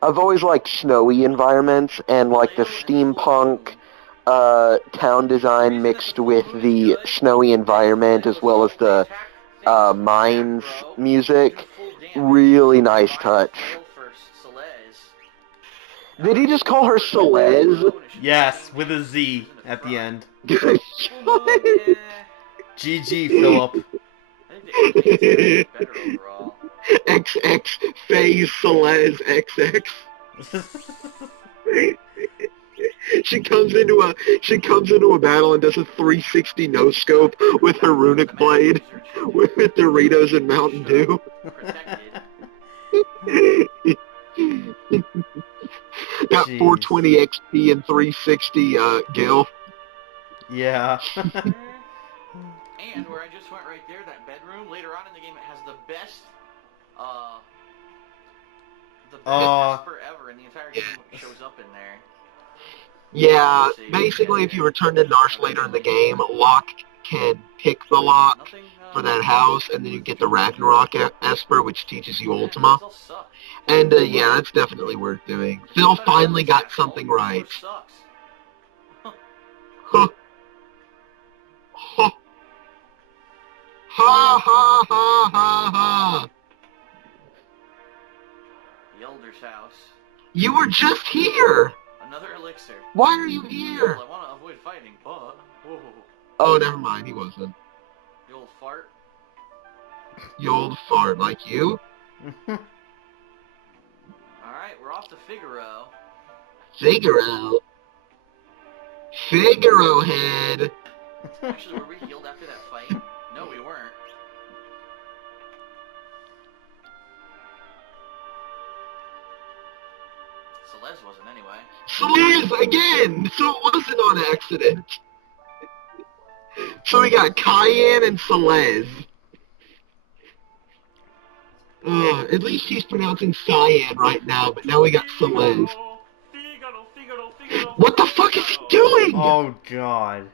I've always liked snowy environments, and like the steampunk town design mixed with the snowy environment as well as the mines music. Really nice touch. Did he just call her Celeste? Yes, with a Z at the end. GG, Philip. XX Phase Celeste XX. She comes into a battle and does a 360 no scope with her runic blade with Doritos and Mountain Dew. Got Jeez. 420 XP and 360 gil. Yeah. And where I just went right there, that bedroom, later on in the game, it has the best Esper ever in the entire game shows up in there. Yeah, basically if you return to Narsh later in the game, Locke can pick the lock for that house, and then you get the Ragnarok Esper, which teaches you Ultima. And yeah, that's definitely worth doing. Phil finally got something right. Huh. Huh. Ha ha ha ha ha! The Elder's house. You were just here! Another elixir. Why are you here? Well, I want to avoid fighting, but... Whoa. Oh, never mind, he wasn't. The old fart. You old fart, like you? Alright, we're off to Figaro. Figaro? Figaro head! Actually, were we healed after that fight? No, we weren't. Celeste wasn't anyway. Celeste again! So it wasn't on accident. So we got Cayenne and Celeste. At least he's pronouncing Cyan right now, but now we got Celeste. What the fuck is he doing? Oh, God.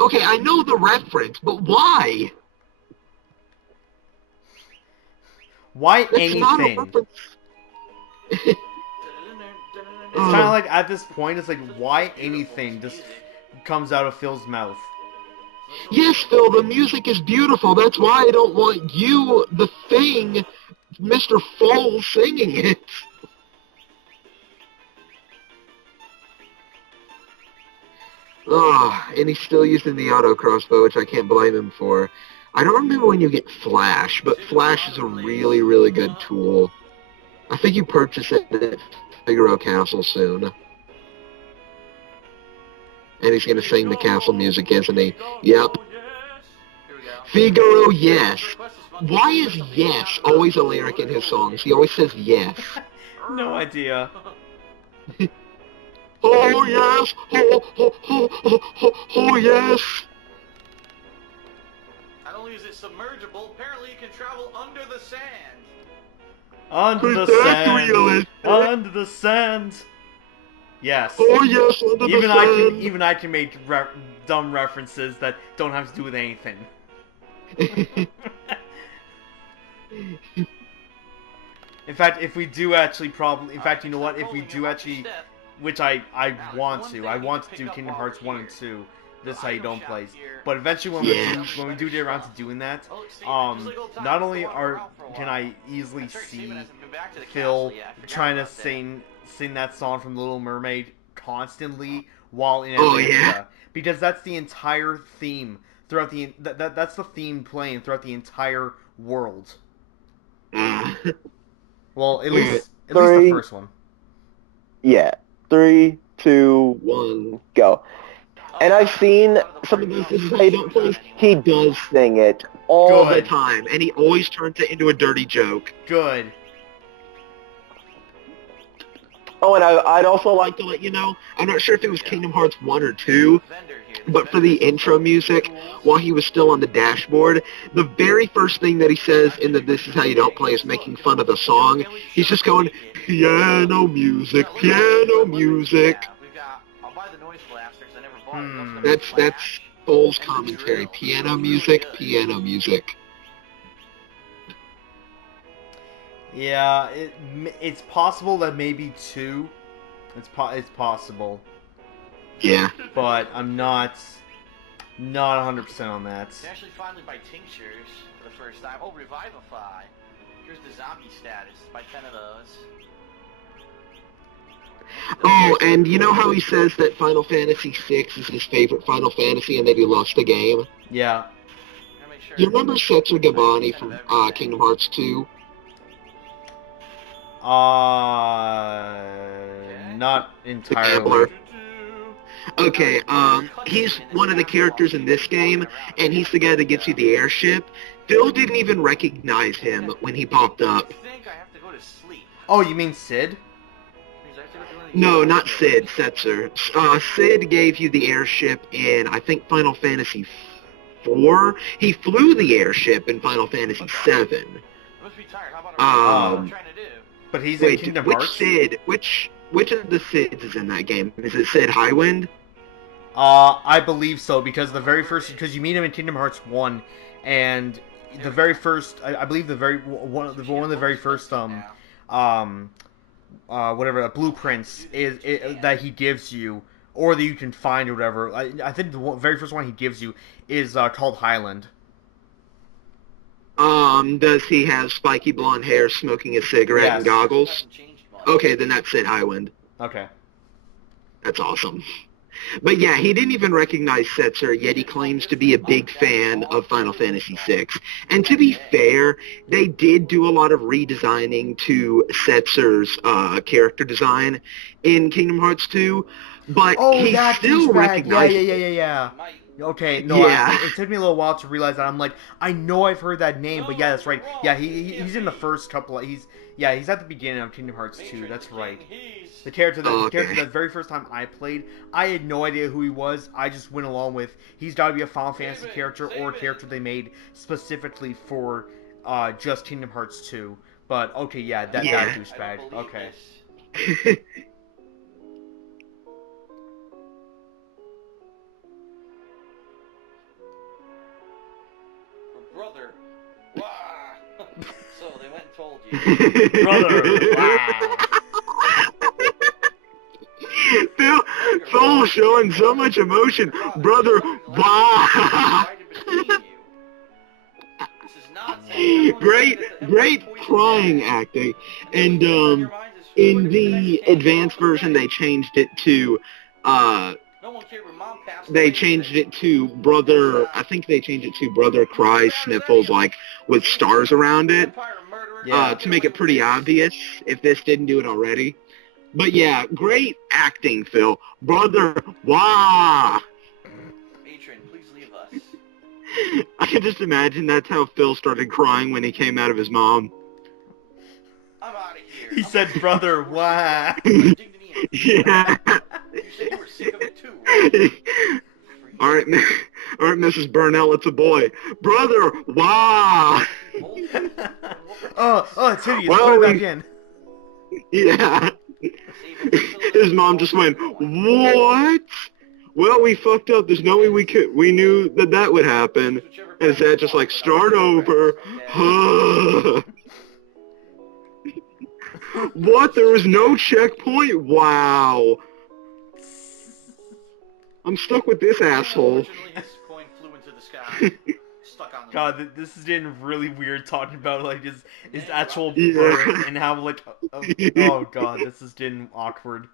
Okay, I know the reference, but why? Why That's anything? not a reference. It's kind of like, at this point, it's like, why anything just comes out of Phil's mouth? Yes, Phil, the music is beautiful. That's why I don't want you, the thing, Mr. Foal, singing it. And he's still using the auto crossbow, which I can't blame him for. I don't remember when you get Flash, but Flash is a really, really good tool. I think you purchase it at Figaro Castle soon. And he's gonna sing the castle music, isn't he? Yep. Figaro, yes. Why is yes always a lyric in his songs? He always says yes. No idea. Oh yes! Oh yes! Not only is it submergible, apparently it can travel under the sand. Under the That's sand. realistic. Under the sand. Yes. Oh yes, under the sand. Even I can make dumb references that don't have to do with anything. In fact, if we do actually you know what? If we do actually, which I want to do Kingdom Hearts 1 and 2. This is how you don't play. But eventually, when we do get around to doing that, not only can I easily see Phil trying to sing that song from The Little Mermaid constantly while in Antarctica, because that's the entire theme throughout the that's the theme playing throughout the entire world. Well, at least the first one. Yeah. 3, 2, 1, go. And I've seen some of these This Is How You Don't Play. He does sing it all the time, and he always turns it into a dirty joke. Good. Oh, and I'd also like to let you know, I'm not sure if it was Kingdom Hearts 1 or 2, but for the intro music, while he was still on the dashboard, the very first thing that he says in the This Is How You Don't Play is making fun of the song. He's just going, piano music, piano music. That's Bull's commentary. Piano music, piano music. Yeah, it's possible that maybe 2. It's possible. Yeah. But I'm not 100% on that. You actually finally buy tinctures for the first time. Oh, Revivify. Here's the zombie status. Buy 10 of those. Oh, and you know how he says that Final Fantasy VI is his favorite Final Fantasy and that he lost the game? Yeah. You remember Setsu Gabani from Kingdom Hearts 2? Not entirely. Okay, he's one of the characters in this game, and he's the guy that gets you the airship. Phil didn't even recognize him when he popped up. Oh, you mean Sid? No, not Sid, Setzer. Sid gave you the airship in, I think, Final Fantasy IV. He flew the airship in Final Fantasy VII. Must be tired. How about a Um, trying to do? But he's in Kingdom which Hearts. Sid? Which of the Sids is in that game? Is it Sid Highwind? I believe so because because you meet him in Kingdom Hearts 1, and the very first, I believe one of the very first whatever blueprints that he gives you, or that you can find or whatever. I think the very first one he gives you is called Highland. Does he have spiky blonde hair, smoking a cigarette, and Yes. goggles? Okay, then that's Sid Highwind. Okay. That's awesome. But yeah, he didn't even recognize Setzer, yet he claims to be a big fan of Final Fantasy VI. And to be fair, they did do a lot of redesigning to Setzer's character design in Kingdom Hearts 2, but he's still douchebag. recognizable. Yeah. Okay, no, Yeah. it took me a little while to realize that. I'm like, I know I've heard that name, but yeah, that's right. Yeah, he's in the first couple. He's at the beginning of Kingdom Hearts 2. That's right. The character that very first time I played, I had no idea who he was. I just went along with he's got to be a Final Fantasy character or a character they made specifically for just Kingdom Hearts 2. But okay, that douchebag. Okay. Brother. Wow. So they went and told you. Brother. Wow. Phil showing so much emotion. Brother, wow. Great crying acting. And in the advanced version they changed it to brother, I think they changed it to brother cries sniffles, like with stars around it, to make it pretty obvious if this didn't do it already. But yeah, great acting, Phil. Brother, wah! Matron, please leave us. I can just imagine that's how Phil started crying when he came out of his mom. I'm out of here. He said, brother, wah! Yeah. You said you were sick of it too, right? All right, Mrs. Burnell, it's a boy. Brother, wah! It's hideous. Well, Put it back in. Yeah. His mom just went, what? Well, we fucked up. There's no way we knew that would happen. And his dad just like, start over. What? There was no checkpoint? Wow. I'm stuck with this asshole. God, this is getting really weird talking about like his actual birth and how like oh god, this is getting awkward.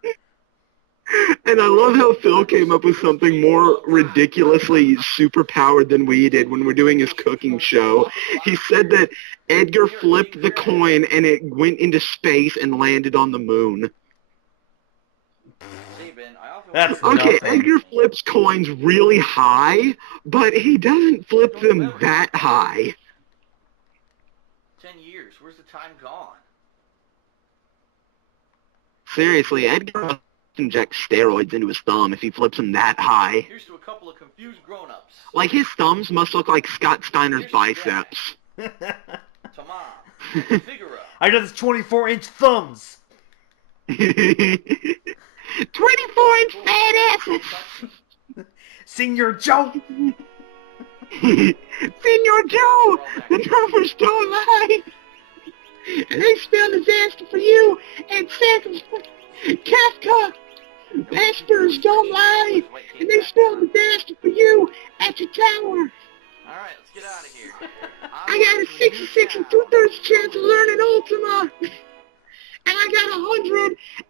And I love how Phil came up with something more ridiculously superpowered than we did when we're doing his cooking show. He said that Edgar flipped the coin and it went into space and landed on the moon. That's okay, nothing. Edgar flips coins really high, but he doesn't flip them that high. 10 years. Where's the time gone? Seriously, Edgar must inject steroids into his thumb if he flips them that high. Here's to a couple of confused grown-ups. Like, his thumbs must look like Scott Steiner's biceps. Tomorrow. Figaro. I got this 24-inch thumbs. 24-inch fat asses! Senior Joe! Senior Joe! The numbers don't lie! And they spell disaster for you and sacrifice. Kafka! Vespers don't lie! And they spell disaster for you at your tower! Alright, let's get out of here. I got a 66 and 2/3 chance of learning Ultima! And I got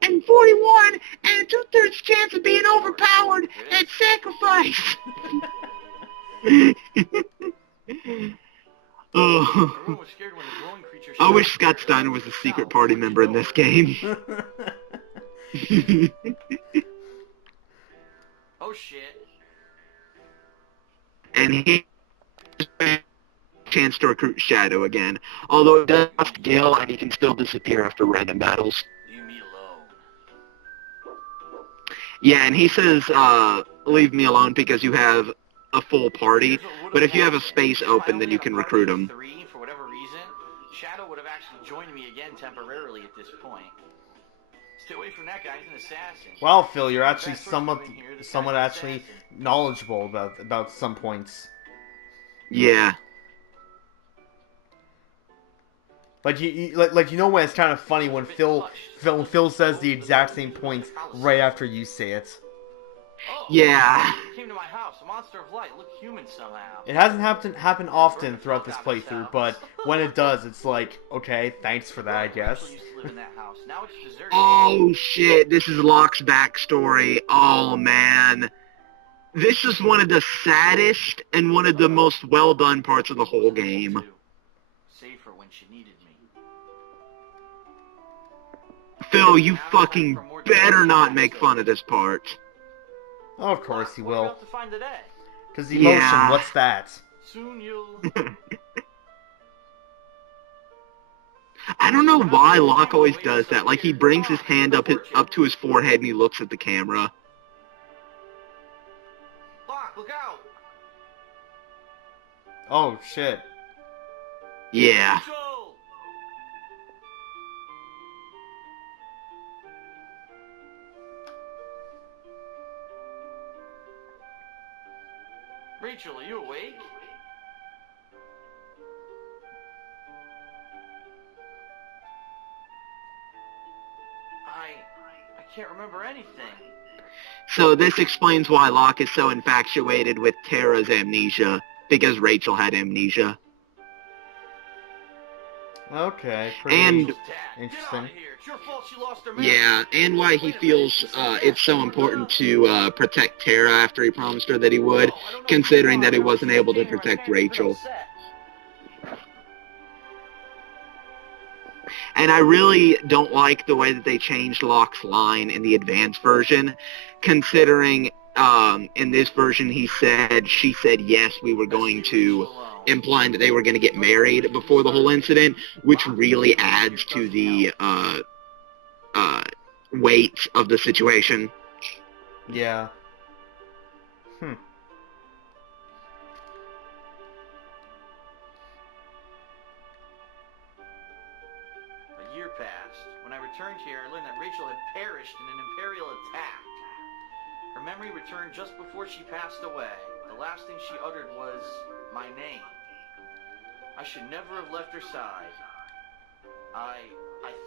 141 and a 2/3 chance of being overpowered at sacrifice. Oh, I wish Scott Steiner was a secret party member in this game. Oh shit. And he chance to recruit Shadow again, although it does cost Gil and he can still disappear after random battles. Leave me alone. Yeah, and he says, leave me alone because you have a full party. Here's what would But have if you have a happened. space If I open, only then you had a can party recruit of him. 3, for whatever reason, Shadow would have actually joined me again temporarily at this point. Stay away from that guy, he's an assassin. Wow, Phil, you're actually That's what somewhat you in here, this somewhat guy's an actually assassin. knowledgeable about some points. Yeah. Like like you know when it's kind of funny when Phil says the exact same points right after you say it. Oh, Yeah. he came to my house, a monster of light, looked human somehow. It hasn't happened often Burned the throughout fuck this out of his playthrough, house. but when it does, it's like, okay, thanks for that, I guess. Rachel used to live in that house. Now it's deserted. Oh, shit. This is Locke's backstory. Oh, man. This is one of the saddest and one of the most well-done parts of the whole game. Save her when she needed me. Phil, you fucking better not make fun of this part. Oh, of course he What are we will. up to find today? Because emotion, Yeah. what's that? Soon you'll... I don't know why Locke always does that. Like, he brings his hand up to his forehead and he looks at the camera. Locke, look out! Oh, shit. Yeah. Rachel! Rachel, are you awake? I can't remember anything. So this explains why Locke is so infatuated with Tara's amnesia. Because Rachel had amnesia. Okay, pretty And Rachel's dad. interesting. Get out of here. It's your fault she lost her memory. yeah, and why he feels it's so important to protect Tara after he promised her that he would, considering that he wasn't able to protect Rachel. And I really don't like the way that they changed Locke's line in the advanced version, considering in this version she said yes, we were going to, implying that they were going to get married before the whole incident, which really adds to the weight of the situation. Yeah. A year passed. When I returned here, I learned that Rachel had perished in an Imperial attack. Her memory returned just before she passed away. The last thing she uttered was my name. I should never have left her side. I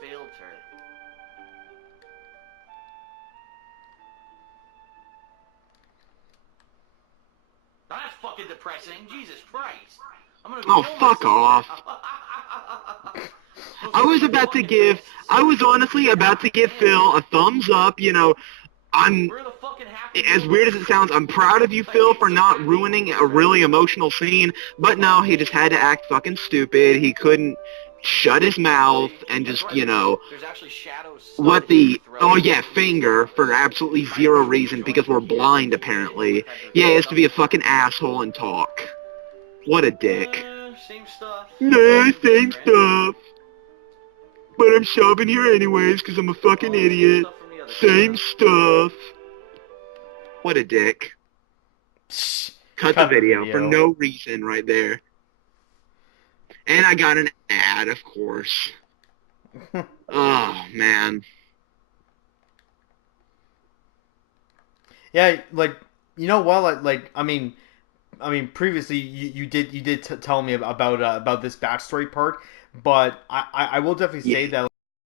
failed her. Now that's fucking depressing. Jesus Christ. I'm gonna go Oh, fuck off. I was honestly about to give Phil a thumbs up, you know. As weird as it sounds, I'm proud of you, Phil, for not ruining a really emotional scene, but no, he just had to act fucking stupid. He couldn't shut his mouth and just, you know, finger for absolutely zero reason because we're blind, apparently. Yeah, he has to be a fucking asshole and talk. What a dick. Same stuff. Nah, same stuff. But I'm shoving here anyways because I'm a fucking idiot. Same stuff. What a dick. Cut the video for no reason right there. And I got an ad, of course. Oh, man. Yeah, like, you know what? I mean, previously you did tell me about this backstory part, but I will definitely say that